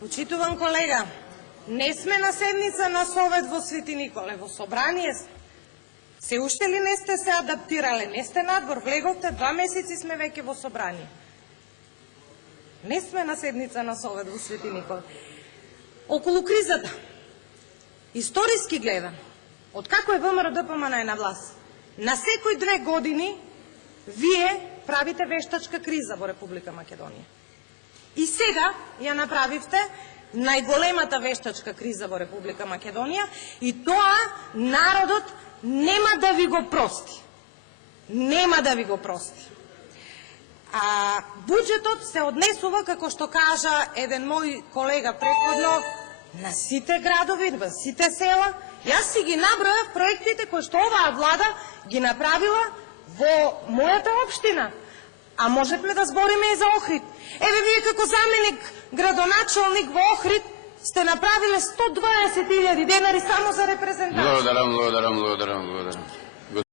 Почитуван колега, не сме на седница на Совет во Свети Николе, во собрание сме. Се уште ли не сте се адаптирале? Не сте надвор, влеговте, 2 месеци сме веќе во собрание. Не сме на седница на Совет во Свети Николе. Околу кризата, историски гледан, од како е ВМРО-ДПМН на власт, на секои 2 години вие правите вештачка криза во Република Македонија. И сега ја направивте најголемата вештачка криза во Република Македонија и тоа народот нема да ви го прости. Нема да ви го прости. А буџетот се однесува, како што кажа еден мој колега претходно, на сите градови, на сите села. Јас си ги набројав проектите кои што оваа влада ги направила во мојата општина. А можевме да збориме и за Охрид. Еве вие како заменик градоначалник во Охрид сте направиле 120.000 денари само за репрезентација. Благодарам.